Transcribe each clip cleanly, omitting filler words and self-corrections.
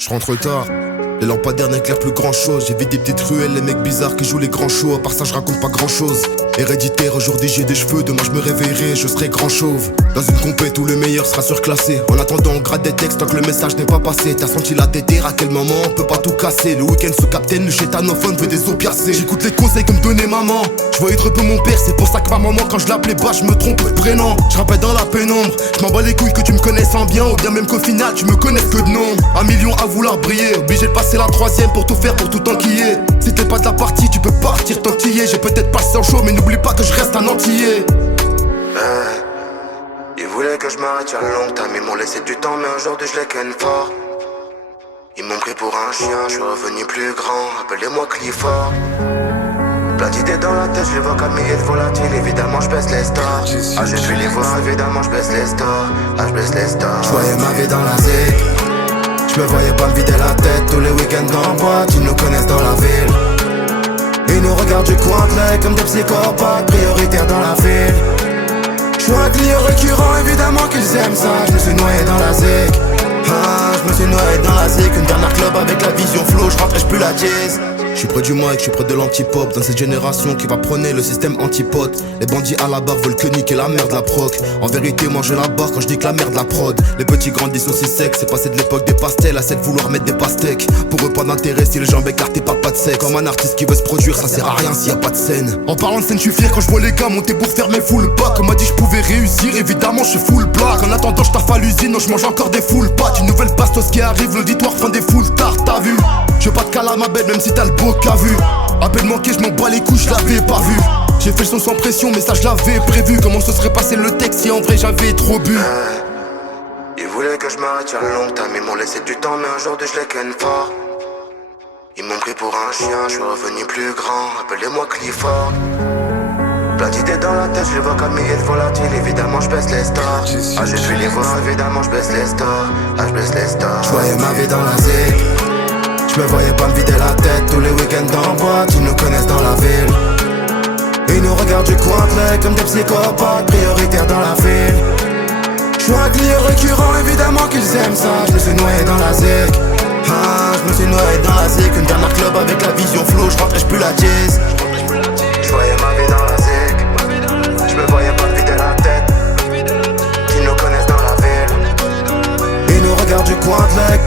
Je rentre tard, les lampadaires n'éclairent plus grand chose. J'ai vu des petites ruelles, les mecs bizarres qui jouent les grands shows. À part ça je raconte pas grand chose. Héréditaire, aujourd'hui j'ai des cheveux, demain je me réveillerai, je serai grand chauve. Dans une compète où le meilleur sera surclassé. En attendant on gratte des textes tant que le message n'est pas passé. T'as senti la tétère, à quel moment on peut pas tout casser. Le week-end sous Captain, le chétanophone veut des opiacés. J'écoute les conseils que me donnait maman. Je voyais trop peu mon père, c'est pour ça que ma maman quand je l'appelais bas je me trompe de prénom. Je rappelle dans la pénombre, je m'en bats les couilles que tu me connaisses en bien. Ou bien même qu'au final tu me connaisses que de nom. Un million à vouloir briller, obligé de passer la troisième pour tout faire, pour tout enquiller. Si t'es pas de la partie tu peux partir tant qu'il y est. J'ai peut-être passé en show mais n'oublie pas que je reste un antillais. Ils voulaient que je m'arrête il y a longtemps, ils m'ont laissé du temps mais aujourd'hui je les ken fort. Ils m'ont pris pour un chien, je suis revenu plus grand, appelez-moi Clifford. Plein d'idées dans la tête, je les vois comme milliers de volatiles, évidemment je baisse les stars. Ah j'ai pu les voir, évidemment je baisse les stars. Ah je baisse les stars. Je voyais ma vie dans la zig, je me voyais pas me vider la tête tous les week-ends en boîte, ils nous connaissent dans la ville. Ils nous regardent du coin de l'œil comme des psychopathes, prioritaires dans la ville. J'suis un client récurrent, évidemment qu'ils aiment ça. Je me suis noyé dans la zig. Ah, je me suis noyé dans la zig. Une dernière club avec la vision flow, j'rentre et j'pue la jazz. Je suis près du mic, je suis près de l'antipop. Dans cette génération qui va prôner le système antipote. Les bandits à la barre veulent que niquer la merde la proc. En vérité moi je la barre quand je dis que la merde la prod. Les petits grandissent aussi secs, c'est passé de l'époque des pastels à celle de vouloir mettre des pastèques. Pour eux pas d'intérêt si les jambes écartées par pas de sexe. Comme un artiste qui veut se produire ça sert à rien s'il y a pas de scène. En parlant de scène je suis fier quand je vois les gars monter pour faire mes full back. On m'a dit je pouvais réussir, évidemment je suis full black. En attendant je taffe à l'usine, non je mange encore des full pâtes. Une nouvelle bastos qui arrive, l'auditoire fin des full tard, t'as vu. Je veux pas de cala ma bête même si t'as le beau qu'a vu. Appel manqué, je m'en bats les couilles, je l'avais pas vu. J'ai fait le son sans pression, mais ça je l'avais prévu. Comment se serait passé le texte si en vrai j'avais trop bu. Ils voulaient que je m'arrête il y a longtemps, ils m'ont laissé du temps, mais aujourd'hui je les ken fort. Ils m'ont pris pour un chien, je suis revenu plus grand, appelez-moi Clifford. Plein d'idées dans la tête, je les vois comme milliers de volatiles, évidemment je baisse les stars. Ah j'ai pu les voir, évidemment je baisse les stars. Ah je baisse les stars. Je voyais ma vie dans la zig, je me voyais pas me vider la tête tous les week-ends en boîte, ils nous connaissent dans la ville. Ils nous regardent du coin de l'œil comme des psychopathes, prioritaires dans la ville. J'suis un client récurrent, évidemment qu'ils aiment ça. Je me suis noyé dans la zig. Ah, je me suis noyé dans la zig. Une dernière club avec la vision flow, j'rentre et j'pue la jazz. J'voyais ma vie dans la zig, j'me voyais pas me vider la tête. Ils nous connaissent dans la ville. Ils nous regardent du coin de l'œil,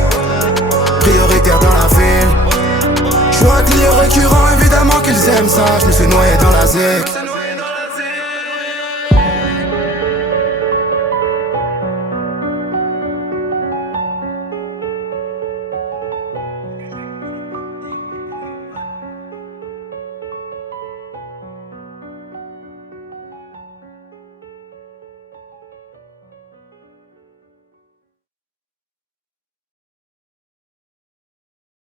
prioritaire dans la ville. J'suis un client récurrent, évidemment qu'ils aiment ça. Je me suis noyé dans la zig.